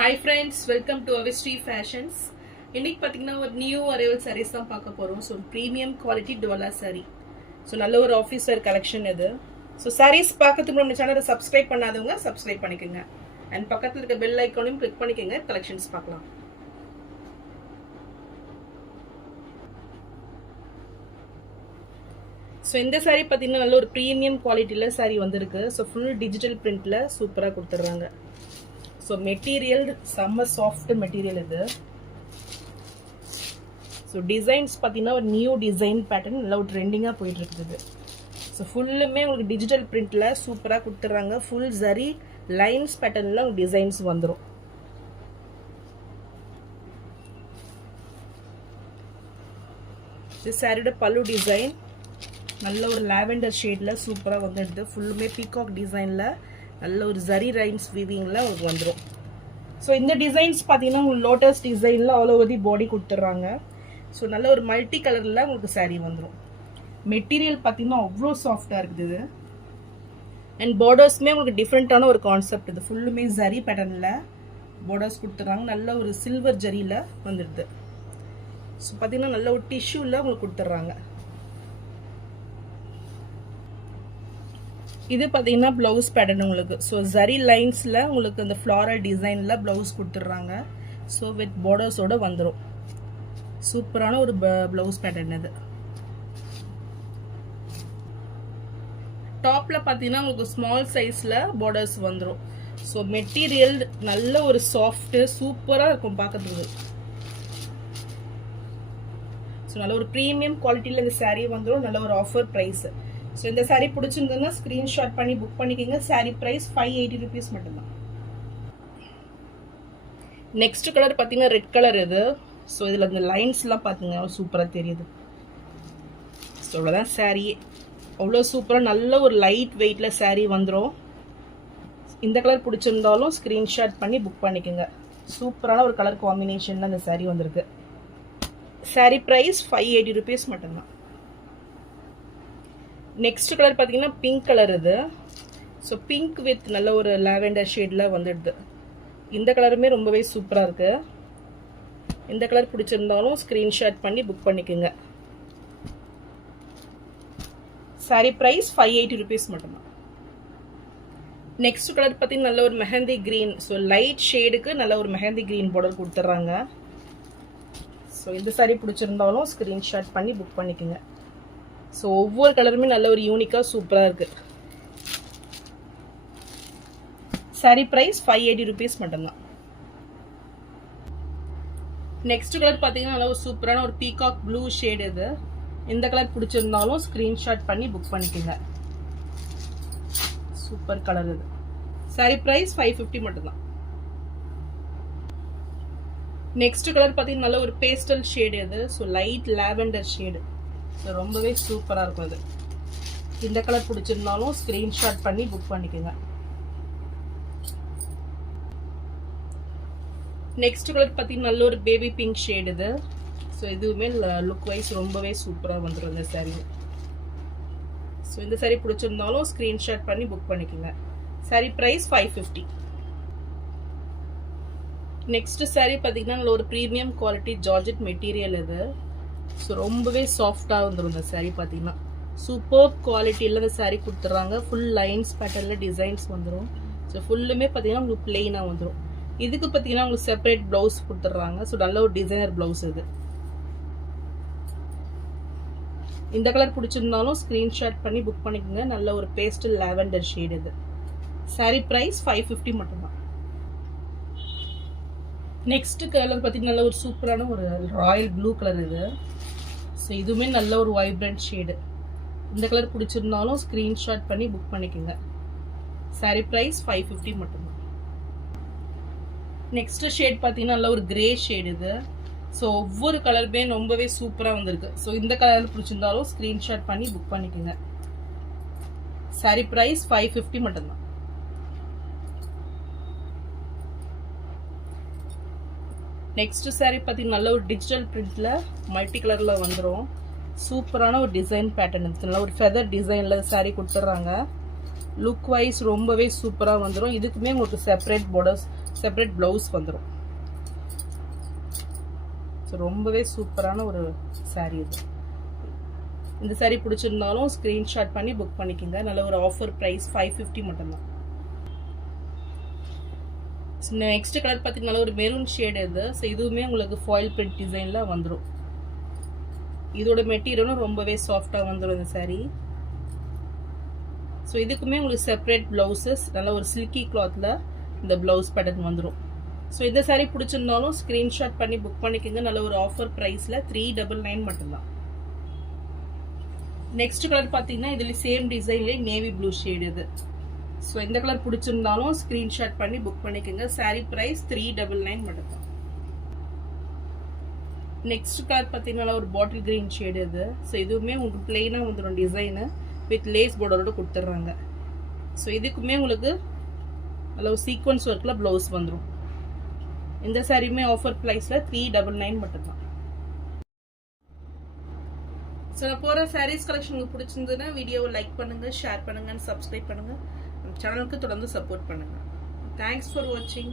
Hi friends, welcome to Avestry Fashions. இன்னைக்கு பாத்தீங்கன்னா ஒரு நியூ அரைவல் sarees தான் பார்க்க போறோம். So premium quality duala saree. So நல்ல ஒரு ஆபீஸ் வேர் கலெக்ஷன் இது. So sarees பார்க்கிறதுக்கு நம்ம சேனலை subscribe பண்ணாதவங்க subscribe பண்ணிக்கங்க. And பக்கத்துல இருக்க bell icon-ஐயும் click பண்ணிக்கங்க collections பார்க்கலாம். So இந்த saree பாத்தீங்கன்னா நல்ல ஒரு premium quality-ல saree வந்திருக்கு. So full digital print-ல சூப்பரா கொடுத்துறாங்க. So material summer soft material இது. So designs பாத்தீங்கன்னா ஒரு நியூ டிசைன் பேட்டர்ன் நல்ல ஒரு ட்ரெண்டிங்கா போயிட்டு இருக்குது. So ஃபுல்லுமே உங்களுக்கு டிஜிட்டல் பிரிண்ட்ல சூப்பரா கொடுத்துறாங்க. ஃபுல் ஜரி லைன்ஸ் பேட்டர்ன்ல உங்களுக்கு டிசைன்ஸ் வந்துரும். This saree பல்லு டிசைன் நல்ல ஒரு லாவெண்டர் ஷேட்ல சூப்பரா வந்துடுது. ஃபுல்லுமே பீகாக் டிசைன்ல நல்ல ஒரு ஜரி லைன்ஸ் வீவிங்ல வந்துரும். ஸோ இந்த டிசைன்ஸ் பார்த்தீங்கன்னா உங்களுக்கு லோட்டஸ் டிசைனில் ஆல் ஓவர் தி பாடி கொடுத்துட்றாங்க. ஸோ நல்ல ஒரு மல்டி கலரில் உங்களுக்கு சாரீ வந்துடும். மெட்டீரியல் பார்த்தீங்கன்னா அவ்வளோ சாஃப்டாக இருக்குது. அண்ட் பார்டர்ஸுமே உங்களுக்கு டிஃப்ரெண்ட்டான ஒரு கான்செப்ட் இது. ஃபுல்லுமே ஜரி பேட்டர்னில் பார்டர்ஸ் கொடுத்துட்றாங்க. நல்ல ஒரு சில்வர் ஜரியில் வந்துடுது. ஸோ பார்த்தீங்கன்னா நல்ல ஒரு டிஷ்யூவில் உங்களுக்கு கொடுத்துட்றாங்க. இது பார்த்தீங்கன்னா ப்ளவுஸ் பேட்டர்ன் உங்களுக்கு. ஸோ ஜரி லைன்ஸில் உங்களுக்கு அந்த ஃப்ளாரல் டிசைனில் ப்ளவுஸ் கொடுத்துட்றாங்க. ஸோ வித் பார்டர்ஸோடு வந்துடும். சூப்பரான ஒரு ப்ளவுஸ் பேட்டர்ன் இது. டாப்பில் பார்த்தீங்கன்னா உங்களுக்கு ஸ்மால் சைஸில் பார்டர்ஸ் வந்துடும். ஸோ மெட்டீரியல் நல்ல ஒரு சாஃப்ட்டு சூப்பராக இருக்கும் பார்க்கறதுக்கு. ஸோ நல்ல ஒரு ப்ரீமியம் குவாலிட்டியில் இந்த சாரீ வந்துடும். நல்ல ஒரு ஆஃபர் ப்ரைஸு. ஸோ இந்த சாரீ பிடிச்சிருந்ததுன்னா ஸ்க்ரீன்ஷாட் பண்ணி புக் பண்ணிக்கோங்க. சாரீ ப்ரைஸ் 580 rupees மட்டும்தான். நெக்ஸ்ட் கலர் பார்த்தீங்கன்னா ரெட் கலர் இது. ஸோ இதில் இந்த லைன்ஸ்லாம் பார்த்தீங்கன்னா சூப்பராக தெரியுது. ஸோ அவ்வளோதான் சாரீ. அவ்வளோ சூப்பராக நல்ல ஒரு லைட் வெயிட்டில் சாரீ வந்துடும். இந்த கலர் பிடிச்சிருந்தாலும் ஸ்க்ரீன்ஷாட் பண்ணி புக் பண்ணிக்கோங்க. சூப்பரான ஒரு கலர் காம்பினேஷனில் அந்த சாரீ வந்திருக்கு. சாரீ ப்ரைஸ் 580 rupees மட்டும்தான். நெக்ஸ்ட் கலர் பார்த்தீங்கன்னா பிங்க் கலர் இது. ஸோ பிங்க் வித் நல்ல ஒரு லாவெண்டர் ஷேடில் வந்துடுது. இந்த கலருமே ரொம்பவே சூப்பராக இருக்குது. இந்த கலர் பிடிச்சிருந்தாலும் ஸ்க்ரீன்ஷாட் பண்ணி புக் பண்ணிக்கோங்க. சாரீ ப்ரைஸ் 580 rupees மட்டும்தான். நெக்ஸ்ட் கலர் பார்த்தீங்கன்னா நல்ல ஒரு மெஹந்தி க்ரீன். ஸோ லைட் ஷேடுக்கு நல்ல ஒரு மெஹந்தி க்ரீன் பார்டர் கொடுத்துட்றாங்க. ஸோ இந்த சாரீ பிடிச்சிருந்தாலும் ஸ்க்ரீன்ஷாட் பண்ணி புக் பண்ணிக்கோங்க. ஸோ ஒவ்வொரு கலருமே நல்ல ஒரு யூனிக்காக சூப்பராக இருக்குது. சாரீ ப்ரைஸ் 580 rupees மட்டும்தான். நெக்ஸ்ட் கலர் பார்த்தீங்கன்னா நல்ல ஒரு சூப்பரான ஒரு பீகாக் ப்ளூ ஷேட் இது. இந்த கலர் பிடிச்சிருந்தாலும் ஸ்க்ரீன்ஷாட் பண்ணி புக் பண்ணிக்கோங்க. சூப்பர் கலர் இது. சாரீ ப்ரைஸ் 550 மட்டும்தான். நெக்ஸ்ட் கலர் பார்த்தீங்கன்னா நல்ல ஒரு பேஸ்டல் ஷேடு இது. So light lavender shade. So ரொம்பவே சூப்பராக இருக்கும் இது. இந்த கலர் பிடிச்சிருந்தாலும் ஸ்க்ரீன்ஷாட் பண்ணி புக் பண்ணிக்கோங்க. நெக்ஸ்ட் கலர் பார்த்தீங்கன்னா நல்ல ஒரு பேபி பிங்க் ஷேடு இது. ஸோ இதுவுமே லுக் வைஸ் ரொம்பவே சூப்பராக வந்துடும் இந்த சாரீ. ஸோ இந்த சாரீ பிடிச்சிருந்தாலும் ஸ்க்ரீன்ஷாட் பண்ணி புக் பண்ணிக்கோங்க. சாரீ ப்ரைஸ் 550. நெக்ஸ்ட் சாரீ பார்த்தீங்கன்னா நல்ல ஒரு ப்ரீமியம் குவாலிட்டி ஜார்ஜெட் மெட்டீரியல் இது. ஸோ ரொம்பவே சாஃப்டாக வந்துடும் இந்த சாரீ. பார்த்தீங்கன்னா சூப்பர் குவாலிட்டியில் இந்த சாரீ கொடுத்துட்றாங்க. ஃபுல் லைன்ஸ் பேட்டர்னில் டிசைன்ஸ் வந்துடும். ஸோ ஃபுல்லுமே பார்த்தீங்கன்னா உங்களுக்கு பிளெயினாக வந்துடும். இதுக்கு பார்த்தீங்கன்னா உங்களுக்கு செப்பரேட் ப்ளவுஸ் கொடுத்துட்றாங்க. ஸோ நல்ல ஒரு டிசைனர் ப்ளவுஸ் இது. இந்த கலர் பிடிச்சிருந்தாலும் ஸ்க்ரீன்ஷாட் பண்ணி புக் பண்ணிக்கோங்க. நல்ல ஒரு பேஸ்டல் லாவெண்டர் ஷேட் இது. சாரீ ப்ரைஸ் 550 மட்டும்தான். நெக்ஸ்ட் கலர் பார்த்தீங்கன்னா நல்ல ஒரு சூப்பரான ஒரு ராயல் ப்ளூ கலர் இது. ஸோ இதுவுமே நல்ல ஒரு வைப்ரண்ட் ஷேடு. இந்த கலர் பிடிச்சிருந்தாலும் ஸ்க்ரீன்ஷாட் பண்ணி புக் பண்ணிக்கோங்க. சாரீ ப்ரைஸ் 550 மட்டும்தான். நெக்ஸ்ட் ஷேட் பார்த்தீங்கன்னா நல்ல ஒரு கிரே ஷேடு இது. ஸோ ஒவ்வொரு கலருமே ரொம்பவே சூப்பராக வந்திருக்கு. ஸோ இந்த கலர் பிடிச்சிருந்தாலும் ஸ்க்ரீன்ஷாட் பண்ணி புக் பண்ணிக்கோங்க. சாரீ ப்ரைஸ் 550 மட்டும்தான். நெக்ஸ்ட் சாரீ பார்த்தீங்கன்னா நல்ல ஒரு டிஜிட்டல் பிரிண்ட்ல மல்டி கலர்ல வந்துடும். சூப்பரான ஒரு டிசைன் பேட்டர்ன். நல்ல ஒரு ஃபெதர் டிசைன்ல சாரீ கொடுத்துட்றாங்க. லுக் வைஸ் ரொம்பவே சூப்பராக வந்துடும். இதுக்குமே உங்களுக்கு செப்பரேட் பார்டர்ஸ், செப்பரேட் ப்ளவுஸ் வந்துடும். ஸோ ரொம்பவே சூப்பரான ஒரு சாரீ இது. இந்த சாரீ பிடிச்சிருந்தாலும் ஸ்க்ரீன்ஷாட் பண்ணி புக் பண்ணிக்கோங்க. நல்ல ஒரு ஆஃபர் ப்ரைஸ் 550 மட்டும்தான். நெக்ஸ்ட் கலர் பார்த்தீங்கன்னா ஒரு மெரூன் ஷேட் இது. ஸோ இதுவுமே உங்களுக்கு ஃபாயில் பிரிண்ட் டிசைனில் வந்துடும். இதோட மெட்டீரியலும் ரொம்பவே சாஃப்டாக வந்துடும் இந்த சாரீ. ஸோ இதுக்குமே உங்களுக்கு செப்பரேட் ப்ளவுசஸ், நல்ல ஒரு சில்கி கிளாத்தில் இந்த ப்ளவுஸ் பேட்டர்ன் வந்துடும். ஸோ இந்த சாரீ பிடிச்சிருந்தாலும் ஸ்க்ரீன்ஷாட் பண்ணி புக் பண்ணிக்கோங்க. நல்ல ஒரு ஆஃபர் ப்ரைஸில் 399 மட்டும்தான். நெக்ஸ்ட் கலர் பார்த்தீங்கன்னா இதில் சேம் டிசைன்லேயே நேவி ப்ளூ ஷேடு இது. ஸோ இந்த கலர் பிடிச்சிருந்தாலும் ஸ்க்ரீன்ஷாட் பண்ணி புக் பண்ணிக்கோங்க. சாரீ ப்ரைஸ் 399 மட்டும்தான். நெக்ஸ்ட் கலர் பார்த்தீங்கன்னா ஒரு பாட்டில் கிரீன் ஷேடு இது. ஸோ இதுவுமே உங்களுக்கு பிளெயினாக வந்துடும் டிசைனு, வித் லேஸ் பார்டரோட கொடுத்துட்றாங்க. ஸோ இதுக்குமே உங்களுக்கு நல்ல ஒரு சீக்வன்ஸ் ஒர்க்கில் ப்ளவுஸ் வந்துடும். இந்த சாரியுமே ஆஃபர் ப்ரைஸில் 399 மட்டும்தான். ஸோ நான் போகிற சாரீஸ் கலெக்ஷன் உங்களுக்கு பிடிச்சிருந்ததுன்னா வீடியோவை லைக் பண்ணுங்கள், ஷேர் பண்ணுங்கள், சப்ஸ்கிரைப் பண்ணுங்கள். நம்ம சேனலுக்கு தொடர்ந்து சப்போர்ட் பண்ணுங்கள். தேங்க்ஸ் ஃபார் வாட்சிங்.